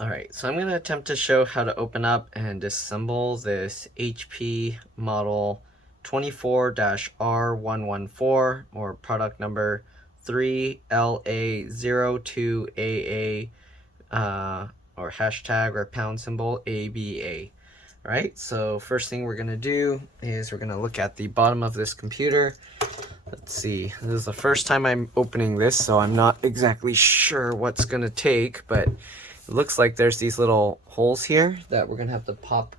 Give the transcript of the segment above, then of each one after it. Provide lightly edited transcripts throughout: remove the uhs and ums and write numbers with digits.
Alright, so I'm going to attempt to show how to open up and disassemble this HP model 24-R114 or product number 3LA02AA or hashtag or pound symbol ABA. Right, so first thing we're going to do is we're going to look at the bottom of this computer. Let's see, this is the first time I'm opening this, so I'm not exactly sure what's going to take, but it looks like there's these little holes here that we're going to have to pop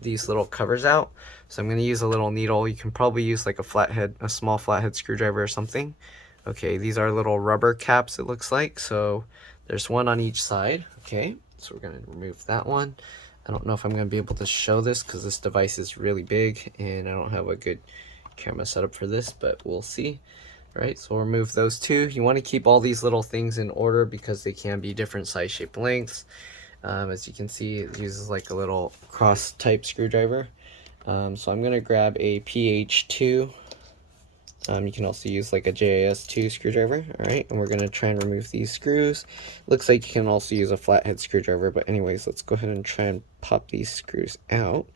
these little covers out. So I'm going to use a little needle. You can probably use like a small flathead screwdriver or something. Okay, these are little rubber caps, it looks like. So there's one on each side. Okay, so we're going to remove that one. I don't know if I'm going to be able to show this because this device is really big and I don't have a good camera setup for this, but we'll see. Right, so we'll remove those two. You want to keep all these little things in order because they can be different size, shape, lengths. As you can see, it uses like a little cross type screwdriver. So I'm going to grab a PH2. You can also use like a JIS2 screwdriver. Alright, and we're going to try and remove these screws. Looks like you can also use a flathead screwdriver, but anyways, let's go ahead and try and pop these screws out.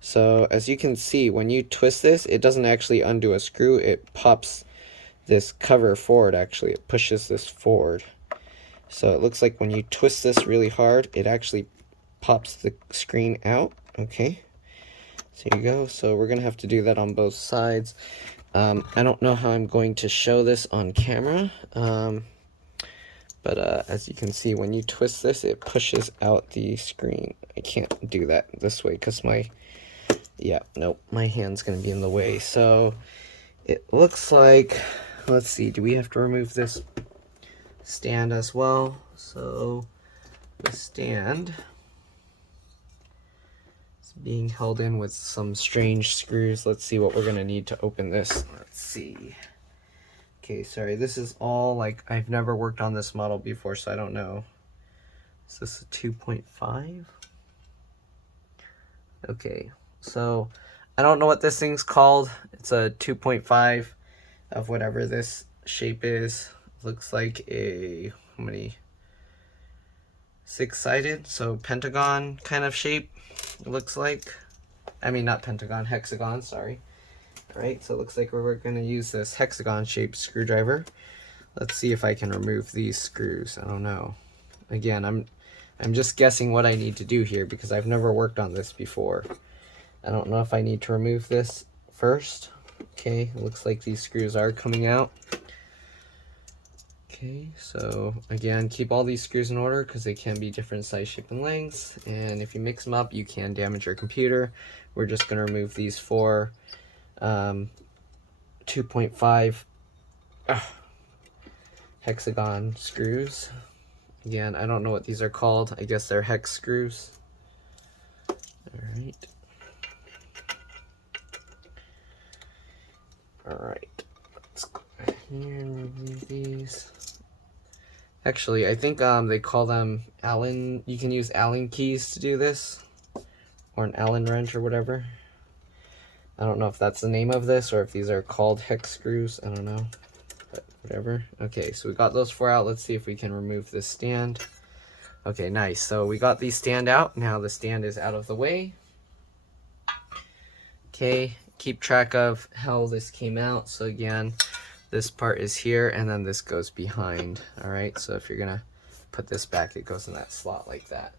So as you can see, when you twist this, it doesn't actually undo a screw, it pops this cover forward. Actually, it pushes this forward. So it looks like when you twist this really hard, it actually pops the screen out. Okay, so here you go. So we're gonna have to do that on both sides. I don't know how I'm going to show this on camera, but as you can see, when you twist this, it pushes out the screen. I can't do that this way because my hand's gonna be in the way. So it looks like, let's see, do we have to remove this stand as well? So the stand is being held in with some strange screws. Let's see what we're gonna need to open this. Let's see. Okay, sorry, this is all like, I've never worked on this model before, so I don't know. Is this a 2.5? Okay, so I don't know what this thing's called. It's a 2.5 of whatever this shape is. Looks like a, how many? 6-sided, so pentagon kind of shape, it looks like. I mean, not pentagon, hexagon, sorry. Alright, so it looks like we're going to use this hexagon shaped screwdriver. Let's see if I can remove these screws. I don't know. Again, I'm just guessing what I need to do here because I've never worked on this before. I don't know if I need to remove this first. Okay, it looks like these screws are coming out. Okay, so again, keep all these screws in order because they can be different size, shape, and lengths. And if you mix them up, you can damage your computer. We're just going to remove these four 2.5 hexagon screws. Again, I don't know what these are called. I guess they're hex screws. Alright. Alright. Let's go ahead here and remove these. Actually, I think they call them Allen. You can use Allen keys to do this. Or an Allen wrench or whatever. I don't know if that's the name of this or if these are called hex screws. I don't know. But whatever. Okay, so we got those four out. Let's see if we can remove this stand. Okay, nice. So we got these stand out. Now the stand is out of the way. Okay, keep track of how this came out. So again, this part is here and then this goes behind. Alright, so if you're gonna put this back, it goes in that slot like that.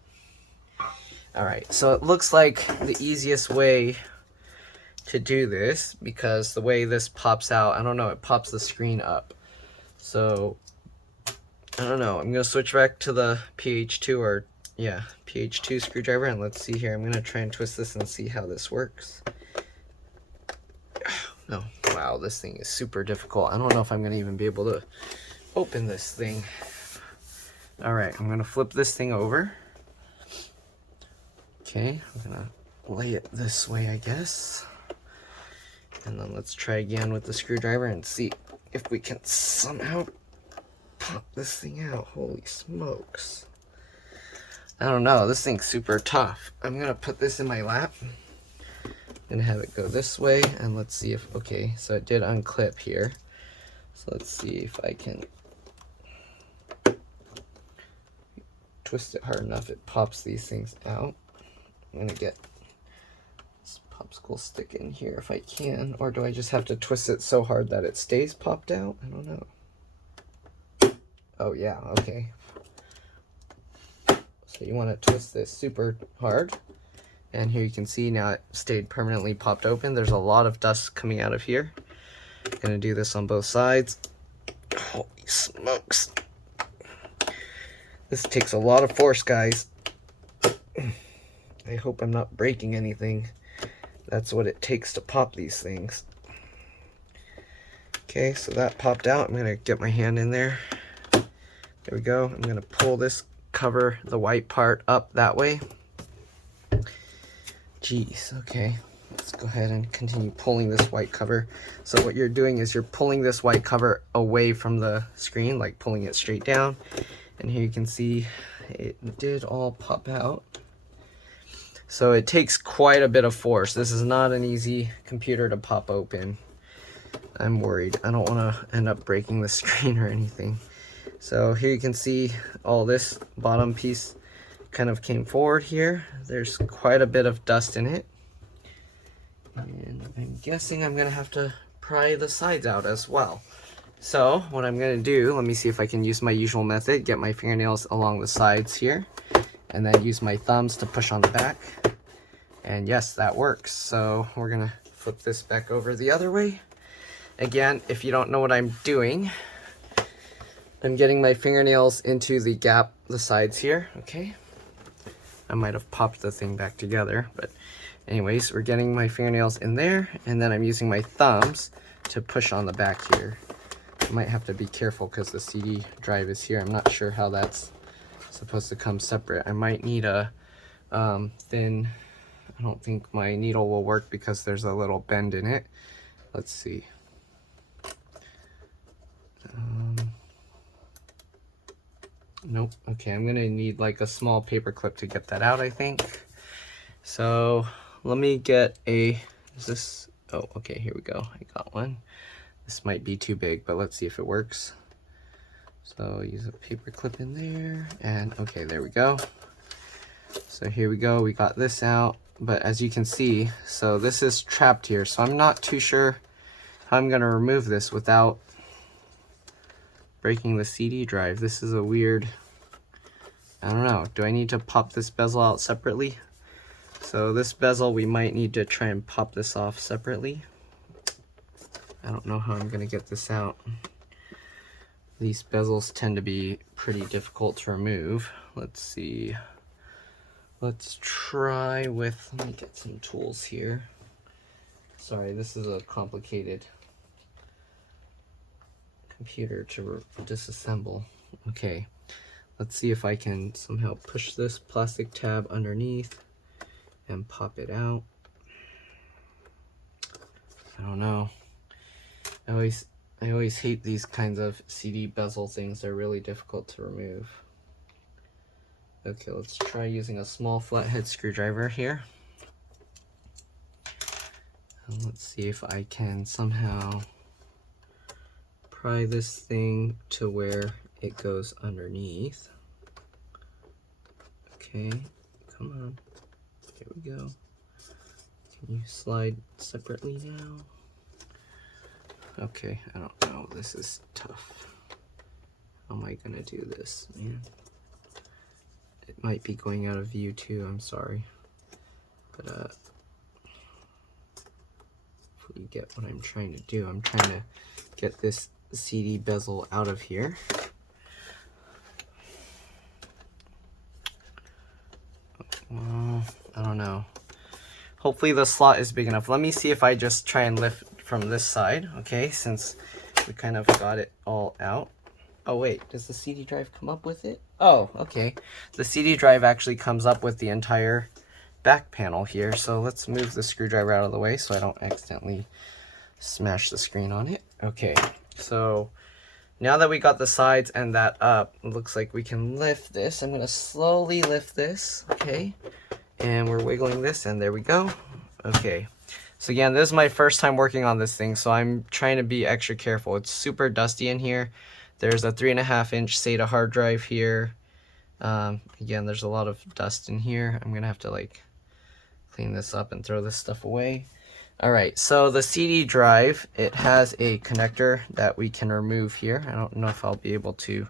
Alright, so it looks like the easiest way to do this, because the way this pops out, I don't know, it pops the screen up. So I don't know, I'm gonna switch back to the PH2 or PH2 screwdriver, and let's see here. I'm gonna try and twist this and see how this works. No, wow, this thing is super difficult. I don't know if I'm gonna even be able to open this thing. Alright, I'm gonna flip this thing over. Okay, I'm gonna lay it this way, I guess. And then let's try again with the screwdriver and see if we can somehow pop this thing out. Holy smokes. I don't know, this thing's super tough. I'm gonna put this in my lap. I'm gonna have it go this way, and let's see if, okay, so it did unclip here. So let's see if I can twist it hard enough, it pops these things out. I'm gonna get this popsicle stick in here if I can, or do I just have to twist it so hard that it stays popped out? I don't know. Oh yeah, okay. So you want to twist this super hard, and here you can see now it stayed permanently popped open. There's a lot of dust coming out of here. I'm gonna do this on both sides. Holy smokes. This takes a lot of force, guys. I hope I'm not breaking anything. That's what it takes to pop these things. Okay, so that popped out. I'm gonna get my hand in there. There we go. I'm gonna pull this cover, the white part, up that way. Jeez, okay. Let's go ahead and continue pulling this white cover. So what you're doing is you're pulling this white cover away from the screen, like pulling it straight down. And here you can see it did all pop out. So it takes quite a bit of force. This is not an easy computer to pop open. I'm worried. I don't want to end up breaking the screen or anything. So here you can see all this bottom piece kind of came forward here. There's quite a bit of dust in it. And I'm guessing I'm gonna have to pry the sides out as well. So what I'm gonna do, let me see if I can use my usual method, get my fingernails along the sides here, and then use my thumbs to push on the back. And yes, that works. So we're gonna flip this back over the other way. Again, if you don't know what I'm doing, I'm getting my fingernails into the gap, the sides here, okay? I might have popped the thing back together, but anyways, we're getting my fingernails in there, and then I'm using my thumbs to push on the back here. I might have to be careful because the CD drive is here. I'm not sure how that's supposed to come separate. I might need a thin, I don't think my needle will work because there's a little bend in it. Let's see. Nope. Okay, I'm gonna need like a small paper clip to get that out, I think. So let me get a, is this, oh, okay, here we go. I got one. This might be too big, but let's see if it works. So use a paper clip in there, and okay, there we go. So here we go, we got this out, but as you can see, so this is trapped here, so I'm not too sure how I'm gonna remove this without breaking the CD drive. This is a weird, I don't know, do I need to pop this bezel out separately? So this bezel, we might need to try and pop this off separately. I don't know how I'm gonna get this out. These bezels tend to be pretty difficult to remove. Let's see. Let's try with, let me get some tools here. Sorry, this is a complicated computer to disassemble. Okay, let's see if I can somehow push this plastic tab underneath and pop it out. I don't know. I always hate these kinds of CD bezel things. They're really difficult to remove. Okay, let's try using a small flathead screwdriver here. And let's see if I can somehow pry this thing to where it goes underneath. Okay, come on. There we go. Can you slide separately now? Okay, I don't know. This is tough. How am I gonna do this, man? It might be going out of view too, I'm sorry. But if you get what I'm trying to do, I'm trying to get this CD bezel out of here. Well, I don't know. Hopefully the slot is big enough. Let me see if I just try and lift from this side, okay, since we kind of got it all out. Oh wait, does the CD drive come up with it? Oh, okay. The CD drive actually comes up with the entire back panel here. So let's move the screwdriver out of the way so I don't accidentally smash the screen on it. Okay, so now that we got the sides and that up, it looks like we can lift this. I'm gonna slowly lift this, okay? And we're wiggling this, and there we go. Okay, so again, this is my first time working on this thing, so I'm trying to be extra careful. It's super dusty in here. There's a 3.5-inch SATA hard drive here. Again, there's a lot of dust in here. I'm gonna have to like clean this up and throw this stuff away. Alright, so the CD drive, it has a connector that we can remove here. I don't know if I'll be able to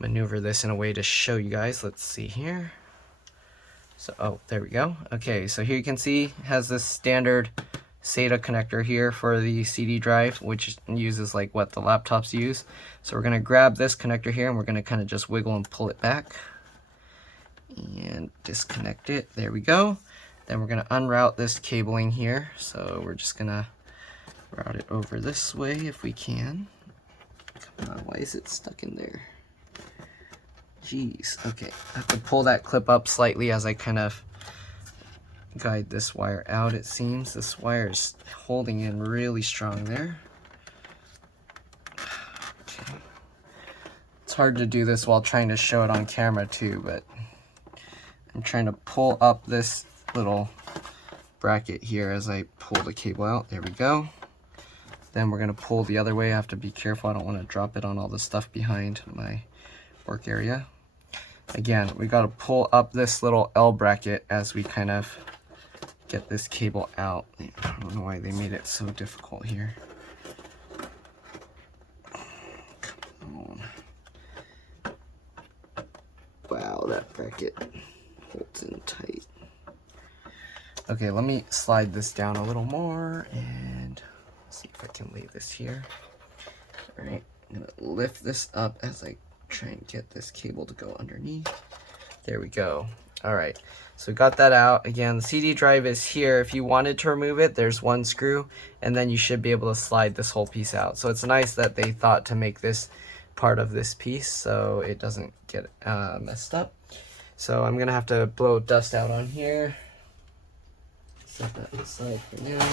maneuver this in a way to show you guys. Let's see here. So, oh, there we go. Okay, so here you can see it has this standard SATA connector here for the CD drive, which uses like what the laptops use. So we're gonna grab this connector here and we're gonna kind of just wiggle and pull it back and disconnect it. There we go. Then we're gonna unroute this cabling here. So we're just gonna route it over this way if we can. Come on, why is it stuck in there? Jeez, okay. I have to pull that clip up slightly as I kind of guide this wire out. It seems this wire is holding in really strong there. Okay. It's hard to do this while trying to show it on camera too, but I'm trying to pull up this little bracket here as I pull the cable out. There we go. Then we're going to pull the other way. I have to be careful. I don't want to drop it on all the stuff behind my work area. Again, we got to pull up this little L bracket as we kind of get this cable out. I don't know why they made it so difficult here. Come on. Wow, that bracket holds in tight. Okay, let me slide this down a little more and see if I can lay this here. All right, I'm gonna lift this up as I try and get this cable to go underneath. There we go. All right, so we got that out. Again, the CD drive is here. If you wanted to remove it, there's one screw, and then you should be able to slide this whole piece out. So it's nice that they thought to make this part of this piece so it doesn't get messed up. So I'm gonna have to blow dust out on here. Set that aside for now.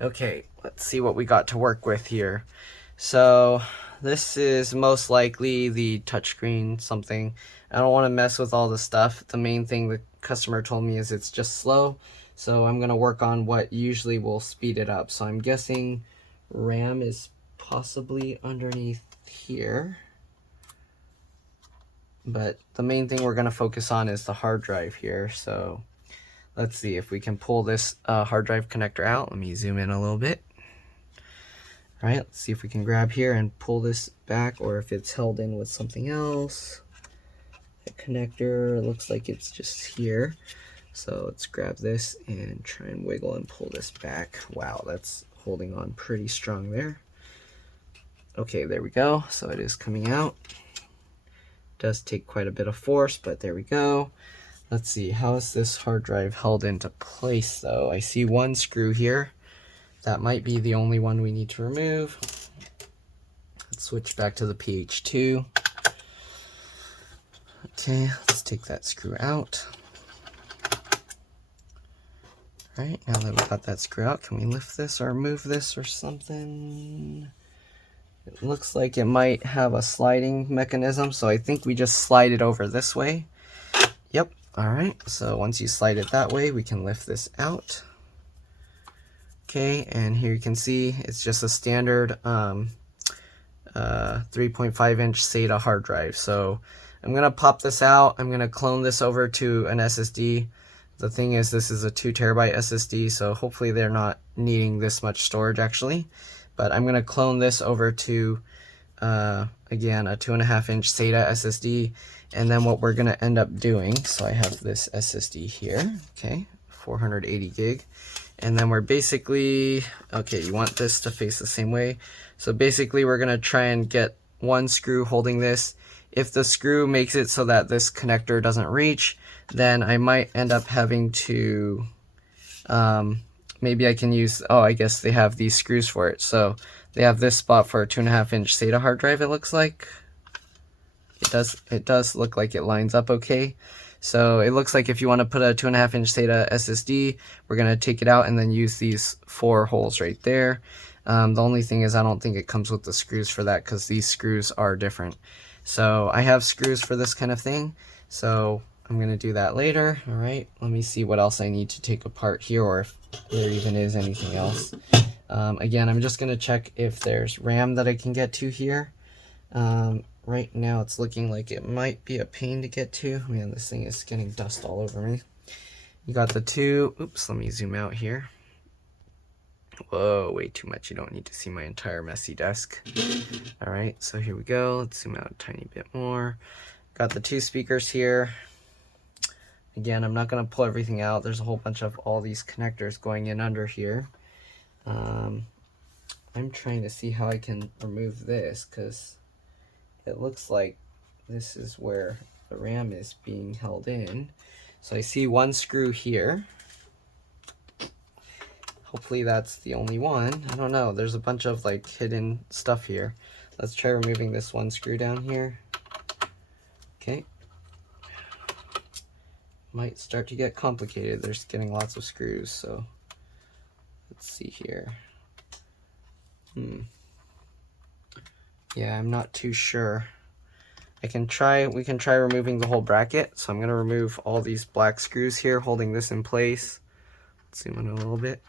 Okay, let's see what we got to work with here. So this is most likely the touchscreen something. I don't want to mess with all the stuff. The main thing the customer told me is it's just slow. So I'm going to work on what usually will speed it up. So I'm guessing RAM is possibly underneath here. But the main thing we're going to focus on is the hard drive here. So let's see if we can pull this hard drive connector out. Let me zoom in a little bit. All right, let's see if we can grab here and pull this back, or if it's held in with something else. The connector looks like it's just here. So let's grab this and try and wiggle and pull this back. Wow, that's holding on pretty strong there. Okay, there we go. So it is coming out. Does take quite a bit of force, but there we go. Let's see, how is this hard drive held into place though? I see one screw here. That might be the only one we need to remove. Let's switch back to the PH2. Okay, let's take that screw out. All right, now that we've got that screw out, can we lift this or move this or something? It looks like it might have a sliding mechanism, so I think we just slide it over this way. Yep. All right, so once you slide it that way, we can lift this out. Okay, and here you can see it's just a standard 3.5-inch SATA hard drive. So I'm gonna pop this out. I'm gonna clone this over to an SSD. The thing is, this is a 2 terabyte SSD, so hopefully they're not needing this much storage actually. But I'm gonna clone this over to again a 2.5-inch SATA SSD. And then what we're going to end up doing, so I have this SSD here, okay, 480 gig. And then we're basically, okay, you want this to face the same way. So basically we're going to try and get one screw holding this. If the screw makes it so that this connector doesn't reach, then I might end up having to, maybe I can use, oh, I guess they have these screws for it. So they have this spot for a 2.5-inch SATA hard drive, it looks like. It does look like it lines up okay. So it looks like if you want to put a 2.5-inch SATA SSD, we're going to take it out and then use these 4 holes right there. The only thing is I don't think it comes with the screws for that because these screws are different. So I have screws for this kind of thing. So I'm going to do that later. All right, let me see what else I need to take apart here, or if there even is anything else. Again, I'm just going to check if there's RAM that I can get to here. right now it's looking like it might be a pain to get to. Man, this thing is getting dust all over me. You got the two, oops, let me zoom out here. Whoa, way too much. You don't need to see my entire messy desk. All right, so here we go. Let's zoom out a tiny bit more. Got the two speakers here. Again, I'm not going to pull everything out. There's a whole bunch of all these connectors going in under here. I'm trying to see how I can remove this because it looks like this is where the RAM is being held in. So I see one screw here. Hopefully that's the only one. I don't know. There's a bunch of like hidden stuff here. Let's try removing this one screw down here. Okay. Might start to get complicated. There's getting lots of screws, so let's see here. Yeah, I'm not too sure. We can try removing the whole bracket. So I'm gonna remove all these black screws here holding this in place. Let's zoom in a little bit.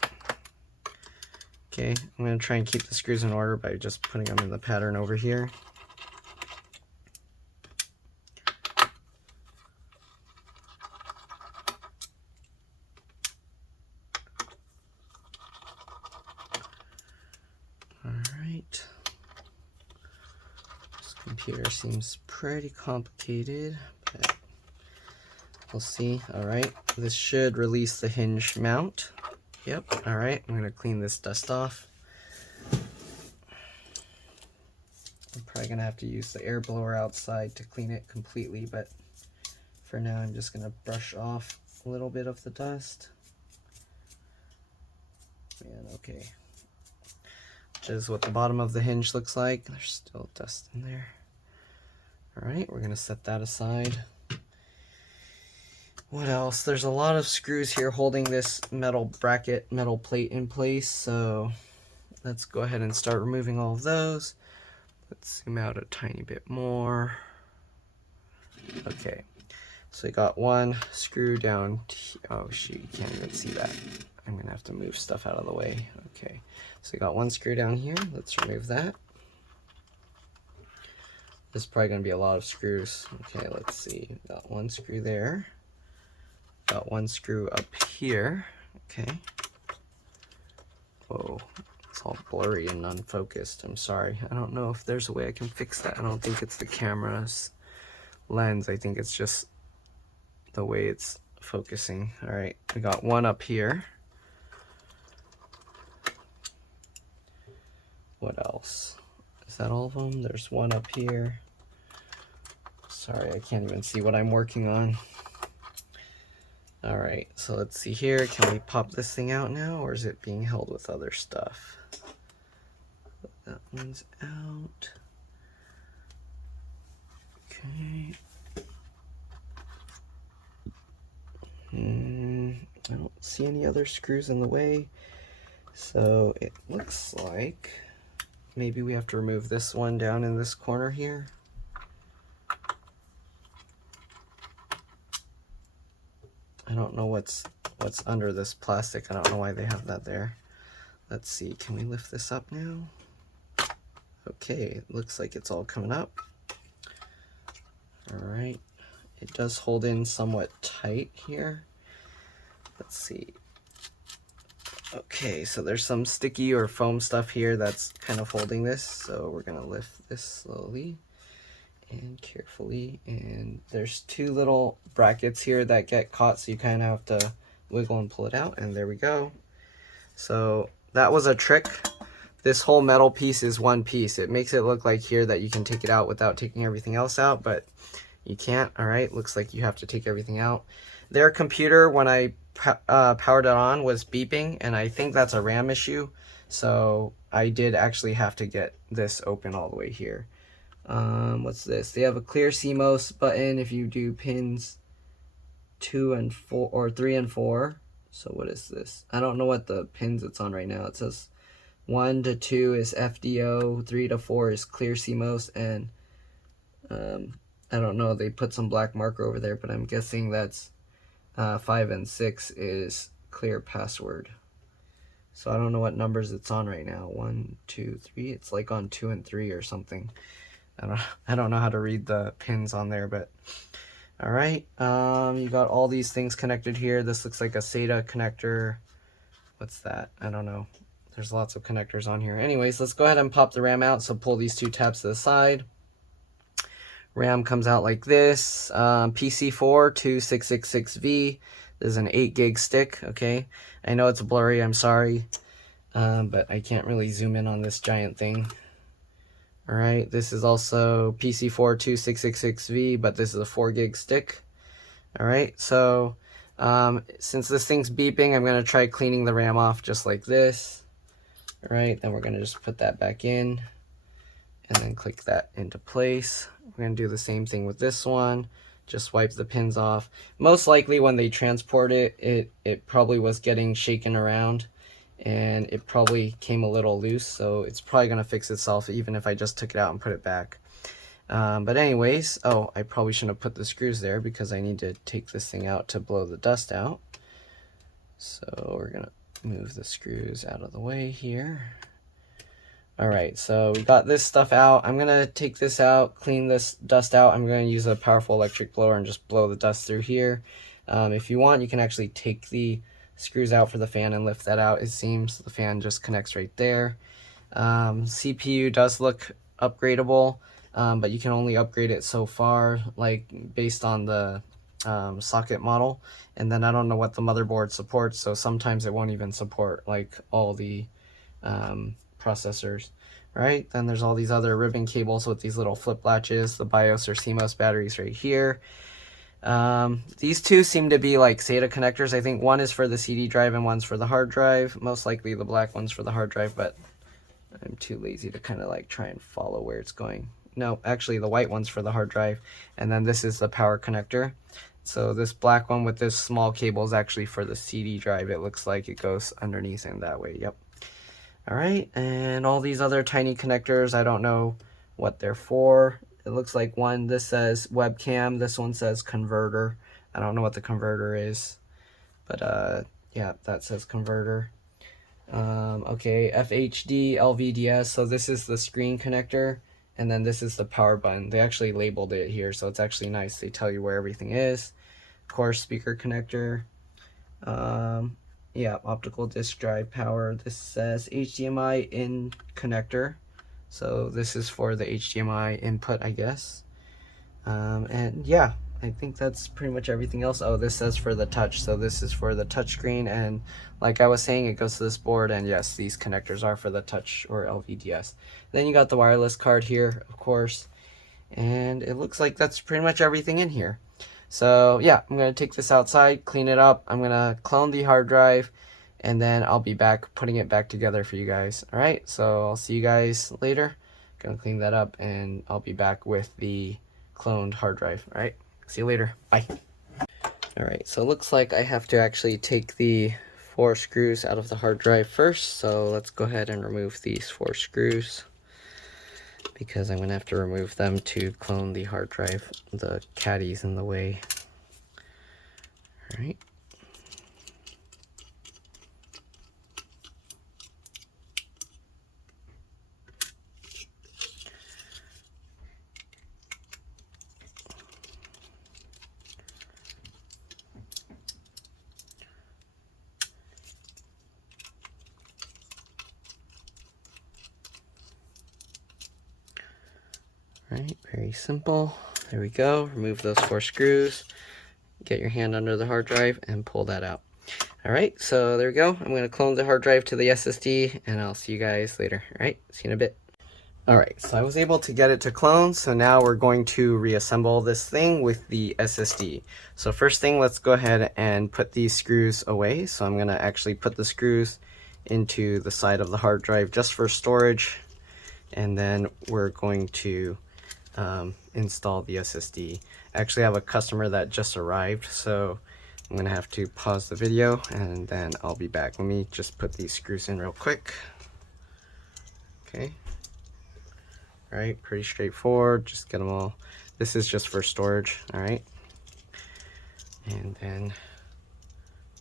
Okay, I'm going to try and keep the screws in order by just putting them in the pattern over here. Alright. This computer seems pretty complicated, but we'll see. Alright, this should release the hinge mount. Yep, alright, I'm going to clean this dust off. I'm probably going to have to use the air blower outside to clean it completely, but for now I'm just going to brush off a little bit of the dust. And okay. Which is what the bottom of the hinge looks like. There's still dust in there. Alright, we're going to set that aside. What else? There's a lot of screws here holding this metal bracket, metal plate in place, so let's go ahead and start removing all of those. Let's zoom out a tiny bit more. Okay, so we got one screw down. Oh shoot, you can't even see that. I'm gonna have to move stuff out of the way. Okay, so we got one screw down here. Let's remove that. This is probably gonna be a lot of screws. Okay, let's see. Got one screw there. Got one screw up here. Okay. Whoa, it's all blurry and unfocused. I'm sorry. I don't know if there's a way I can fix that. I don't think it's the camera's lens. I think it's just the way it's focusing. All right, we got one up here. What else? Is that all of them? There's one up here. Sorry, I can't even see what I'm working on. Alright, so let's see here. Can we pop this thing out now, or is it being held with other stuff? That one's out. Okay. I don't see any other screws in the way, so it looks like maybe we have to remove this one down in this corner here. I don't know what's under this plastic. I don't know why they have that there. Let's see, can we lift this up now? Okay, it looks like it's all coming up. All right, it does hold in somewhat tight here. Let's see. Okay, so there's some sticky or foam stuff here that's kind of holding this. So we're gonna lift this slowly and carefully, and there's two little brackets here that get caught, so you kind of have to wiggle and pull it out, and there we go. So that was a trick. This whole metal piece is one piece. It makes it look like here that you can take it out without taking everything else out, but you can't. All right, looks like you have to take everything out. Their computer, when I powered it on, was beeping, and I think that's a RAM issue, so I did actually have to get this open all the way here. What's this? They have a clear CMOS button if you do pins 2 and 4 or 3 and 4. So what is this? I don't know what the pins it's on right now. It says 1 to 2 is FDO, 3 to 4 is clear CMOS, and I don't know, they put some black marker over there, but I'm guessing that's 5 and 6 is clear password. So I don't know what numbers it's on right now. 1, 2, 3. It's like on 2 and 3 or something. I don't know how to read the pins on there, but all right. You got all these things connected here. This looks like a SATA connector. What's that? I don't know. There's lots of connectors on here. Anyways, let's go ahead and pop the RAM out. So pull these two tabs to the side. RAM comes out like this. PC4 2666V. This is an 8 gig stick. Okay, I know it's blurry. I'm sorry, but I can't really zoom in on this giant thing. All right, this is also PC4 2666V, but this is a 4 gig stick. All right, so since this thing's beeping, I'm gonna try cleaning the RAM off just like this. All right, then we're gonna just put that back in and then click that into place. We're gonna do the same thing with this one. Just wipe the pins off. Most likely when they transport it, it probably was getting shaken around and it probably came a little loose, so it's probably gonna fix itself even if I just took it out and put it back. But anyways, oh, I probably shouldn't have put the screws there because I need to take this thing out to blow the dust out. So we're gonna move the screws out of the way here. All right, so we got this stuff out. I'm gonna take this out, clean this dust out. I'm gonna use a powerful electric blower and just blow the dust through here. If you want, you can actually take the screws out for the fan and lift that out. It seems the fan just connects right there. CPU does look upgradable, but you can only upgrade it so far, like based on the socket model. And then I don't know what the motherboard supports, so sometimes it won't even support like all the processors. Right, then there's all these other ribbon cables with these little flip latches, the BIOS or CMOS batteries right here. These two seem to be like SATA connectors. I think one is for the CD drive and one's for the hard drive. Most likely the black one's for the hard drive, but I'm too lazy to kind of like try and follow where it's going. No, actually the white one's for the hard drive, and then this is the power connector. So this black one with this small cable is actually for the CD drive. It looks like it goes underneath in that way. Yep. All right, and all these other tiny connectors, I don't know what they're for. It looks like one, this says webcam, this one says converter. I don't know what the converter is, but yeah, that says converter. Okay, FHD, LVDS, so this is the screen connector, and then this is the power button. They actually labeled it here, so it's actually nice. They tell you where everything is. Of course, speaker connector. Yeah, optical disk drive power. This says HDMI in connector. So this is for the HDMI input, I guess. And yeah, I think that's pretty much everything else. Oh, this says for the touch. So this is for the touch screen. And like I was saying, it goes to this board. And yes, these connectors are for the touch or LVDS. Then you got the wireless card here, of course. And it looks like that's pretty much everything in here. So yeah, I'm going to take this outside, clean it up. I'm going to clone the hard drive, and then I'll be back putting it back together for you guys. All right, so I'll see you guys later. Going to clean that up, and I'll be back with the cloned hard drive. All right, see you later. Bye. All right, so it looks like I have to actually take the 4 screws out of the hard drive first. So let's go ahead and remove these 4 screws, because I'm going to have to remove them to clone the hard drive. The caddy's in the way. All right. Right, very simple. There we go. Remove those 4 screws. Get your hand under the hard drive and pull that out. All right, so there we go. I'm going to clone the hard drive to the SSD, and I'll see you guys later. All right, see you in a bit. All right, so I was able to get it to clone, so now we're going to reassemble this thing with the SSD. So first thing, let's go ahead and put these screws away. So I'm going to actually put the screws into the side of the hard drive just for storage, and then we're going to install the SSD. I actually have a customer that just arrived, so I'm gonna have to pause the video and then I'll be back. Let me just put these screws in real quick. Okay. All right, pretty straightforward. Just get them all. This is just for storage. All right. And then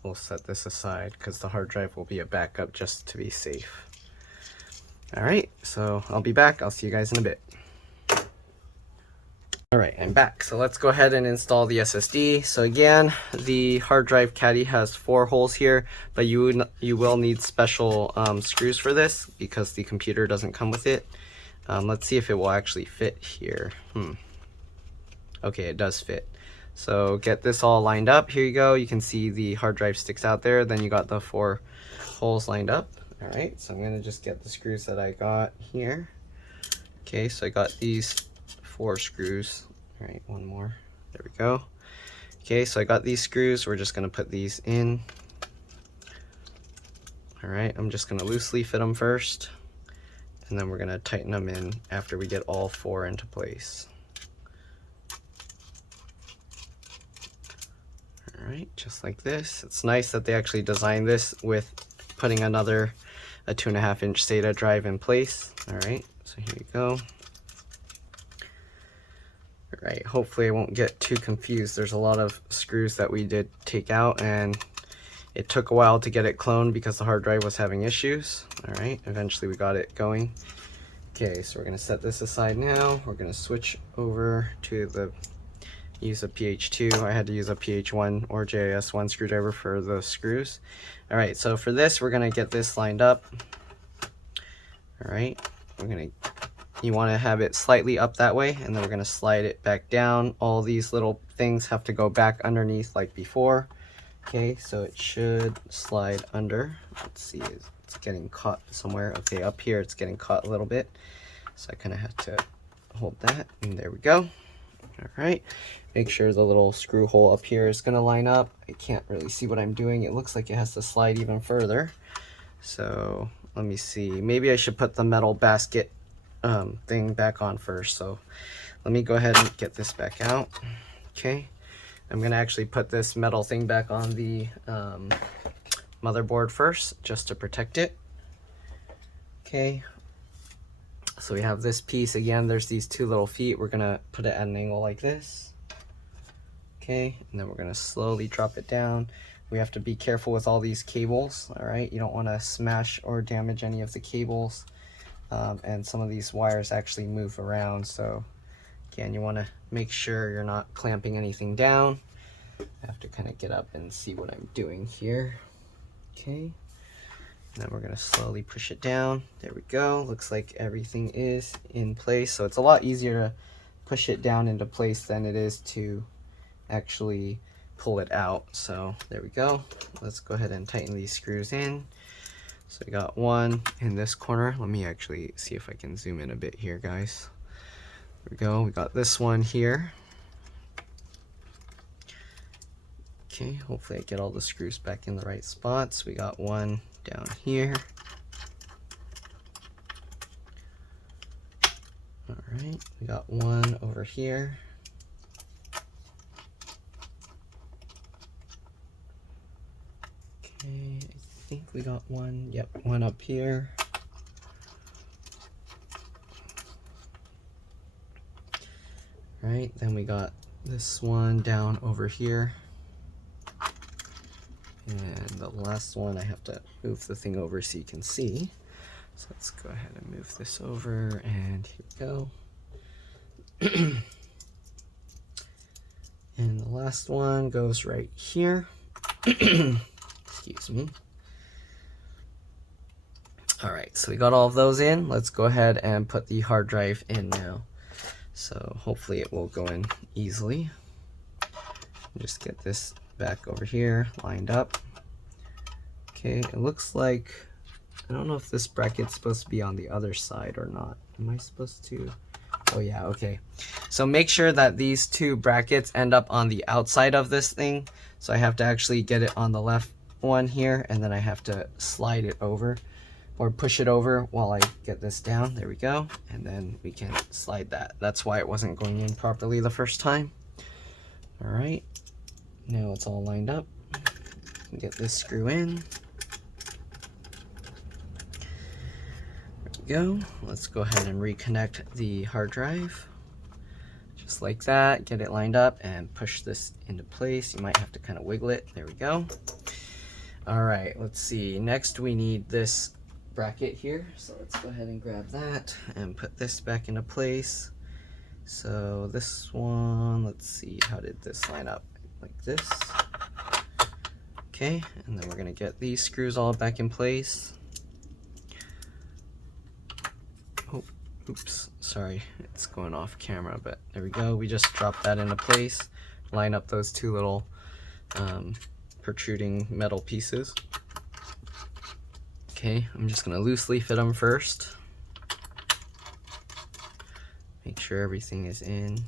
we'll set this aside because the hard drive will be a backup just to be safe. All right, so I'll be back. I'll see you guys in a bit. Alright, I'm back. So let's go ahead and install the SSD. So again, the hard drive caddy has 4 holes here, but you will need special screws for this because the computer doesn't come with it. Let's see if it will actually fit here. Okay, it does fit. So get this all lined up. Here you go. You can see the hard drive sticks out there. Then you got the 4 holes lined up. Alright, so I'm going to just get the screws that I got here. Okay, so I got these 4 screws. All right, one more. There we go. Okay, so I got these screws. We're just gonna put these in. All right, I'm just gonna loosely fit them first, and then we're gonna tighten them in after we get all 4 into place. All right, just like this. It's nice that they actually designed this with putting a 2.5-inch SATA drive in place. All right, so here you go. Right, hopefully I won't get too confused. There's a lot of screws that we did take out, and it took a while to get it cloned because the hard drive was having issues. All right, eventually we got it going. Okay, so we're gonna set this aside now. We're gonna switch over to use a PH2. I had to use a PH1 or JIS1 screwdriver for the screws. All right, so for this, we're gonna get this lined up. All right, you want to have it slightly up that way, and then we're going to slide it back down. All these little things have to go back underneath like before. Okay, so it should slide under. Let's see, it's getting caught somewhere. Okay, up here it's getting caught a little bit, so I kind of have to hold that, and there we go. All right, make sure the little screw hole up here is going to line up. I can't really see what I'm doing. It looks like it has to slide even further, so let me see. Maybe I should put the metal basket thing back on first. So let me go ahead and get this back out. Okay, I'm gonna actually put this metal thing back on the motherboard first, just to protect it. Okay, so we have this piece again. There's these 2 little feet. We're gonna put it at an angle like this. Okay, and then we're gonna slowly drop it down. We have to be careful with all these cables. All right, you don't want to smash or damage any of the cables. And some of these wires actually move around, so again, you want to make sure you're not clamping anything down. I have to kind of get up and see what I'm doing here. Okay, and then we're going to slowly push it down. There we go. Looks like everything is in place, so it's a lot easier to push it down into place than it is to actually pull it out. So there we go. Let's go ahead and tighten these screws in. So we got one in this corner. Let me actually see if I can zoom in a bit here, guys. There we go. We got this one here. Okay, hopefully I get all the screws back in the right spots. We got one down here. All right, we got one over here. Okay, I think we got one. Yep, one up here. Right, then we got this one down over here. And the last one, I have to move the thing over so you can see. So let's go ahead and move this over, and here we go. And the last one goes right here. Excuse me. All right, so we got all of those in. Let's go ahead and put the hard drive in now. So hopefully it will go in easily. Just get this back over here, lined up. Okay, it looks like, I don't know if this bracket's supposed to be on the other side or not. Am I supposed to? Oh yeah, okay. So make sure that these 2 brackets end up on the outside of this thing. So I have to actually get it on the left one here, and then I have to slide it over or push it over while I get this down. There we go. And then we can slide that. That's why it wasn't going in properly the first time. All right, now it's all lined up. Get this screw in. There we go. Let's go ahead and reconnect the hard drive. Just like that, get it lined up and push this into place. You might have to kind of wiggle it. There we go. All right, let's see. Next we need this bracket here. So let's go ahead and grab that and put this back into place. So this one, let's see, how did this line up? Like this. Okay, and then we're gonna get these screws all back in place. Oh, oops, sorry, it's going off camera, but there we go. We just dropped that into place. Line up those two little protruding metal pieces. Okay, I'm just gonna loosely fit them first. Make sure everything is in.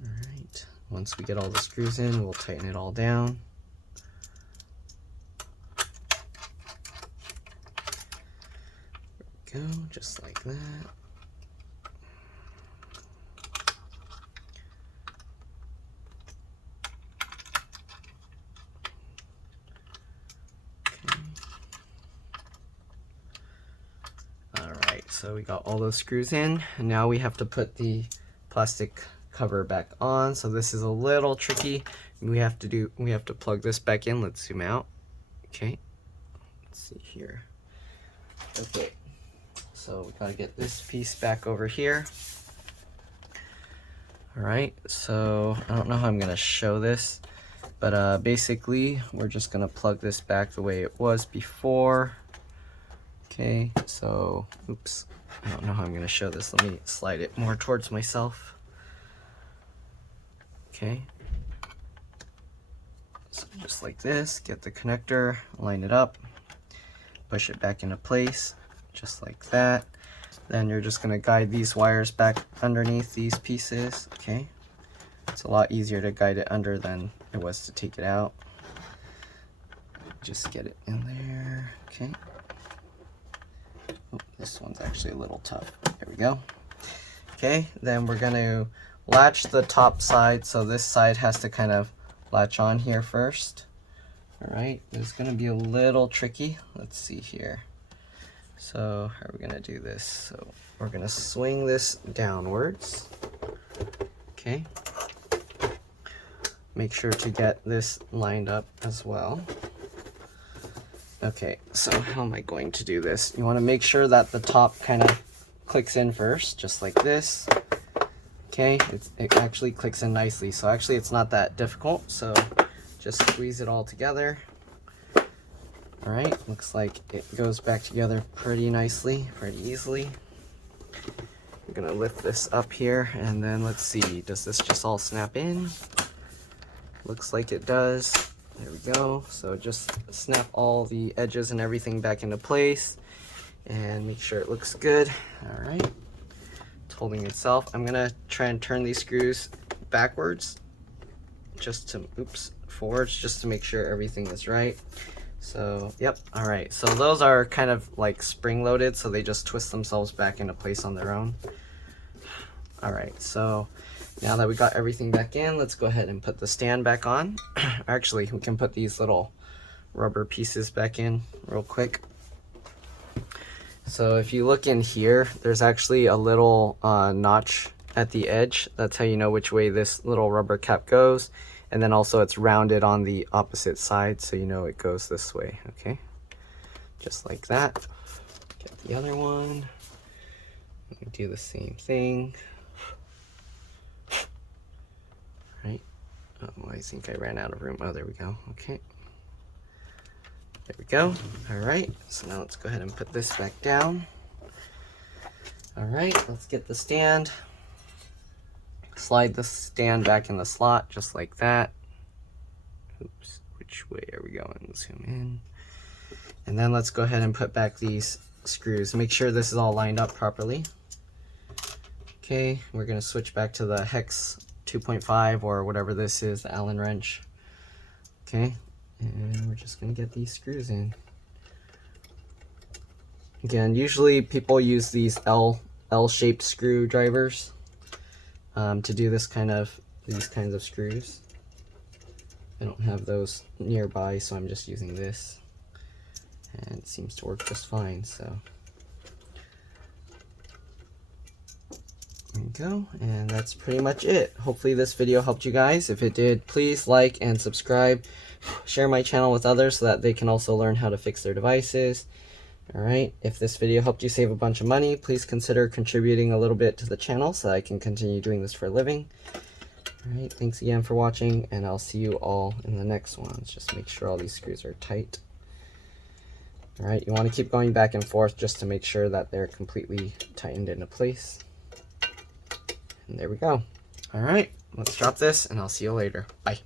Alright, once we get all the screws in, we'll tighten it all down. There we go, just like that. So we got all those screws in, and now we have to put the plastic cover back on. So this is a little tricky. We have to plug this back in. Let's zoom out. Okay, let's see here. Okay, so we gotta get this piece back over here. All right, so I don't know how I'm gonna show this, but basically we're just gonna plug this back the way it was before. Okay, so, oops, I don't know how I'm going to show this. Let me slide it more towards myself. Okay, so just like this, get the connector, line it up, push it back into place, just like that. Then you're just going to guide these wires back underneath these pieces, okay? It's a lot easier to guide it under than it was to take it out. Just get it in there, okay? Oh, this one's actually a little tough. There we go. Okay, then we're going to latch the top side, so this side has to kind of latch on here first. Alright, it's going to be a little tricky. Let's see here. So how are we going to do this? So we're going to swing this downwards. Okay. Make sure to get this lined up as well. Okay, so how am I going to do this? You want to make sure that the top kind of clicks in first, just like this. Okay, it actually clicks in nicely, so actually it's not that difficult, so just squeeze it all together. Alright, looks like it goes back together pretty nicely, pretty easily. I'm gonna lift this up here, and then let's see, does this just all snap in? Looks like it does. There we go. So just snap all the edges and everything back into place and make sure it looks good. All right, it's holding itself. I'm gonna try and turn these screws backwards just to, forwards, just to make sure everything is right. So, yep, all right. So those are kind of like spring loaded, so they just twist themselves back into place on their own. All right, so now that we got everything back in, let's go ahead and put the stand back on. Actually, we can put these little rubber pieces back in real quick. So if you look in here, there's actually a little notch at the edge. That's how you know which way this little rubber cap goes. And then also it's rounded on the opposite side, so you know it goes this way, okay? Just like that. Get the other one. Let me do the same thing. Right. Oh, I think I ran out of room. Oh, there we go. Okay. There we go. All right. So now let's go ahead and put this back down. All right. Let's get the stand. Slide the stand back in the slot just like that. Oops. Which way are we going? Zoom in. And then let's go ahead and put back these screws. Make sure this is all lined up properly. Okay. We're going to switch back to the hex 2.5 or whatever this is, the Allen wrench. Okay, and we're just gonna get these screws in. Again, usually people use these L-shaped screwdrivers to do these kinds of screws. I don't have those nearby, so I'm just using this, and it seems to work just fine. So There you go, and that's pretty much it. Hopefully this video helped you guys. If it did, please like and subscribe. Share my channel with others so that they can also learn how to fix their devices. Alright, if this video helped you save a bunch of money, please consider contributing a little bit to the channel so I can continue doing this for a living. Alright, thanks again for watching, and I'll see you all in the next one. Let's just make sure all these screws are tight. Alright, you want to keep going back and forth just to make sure that they're completely tightened into place. And there we go. Alright, let's drop this, and I'll see you later. Bye.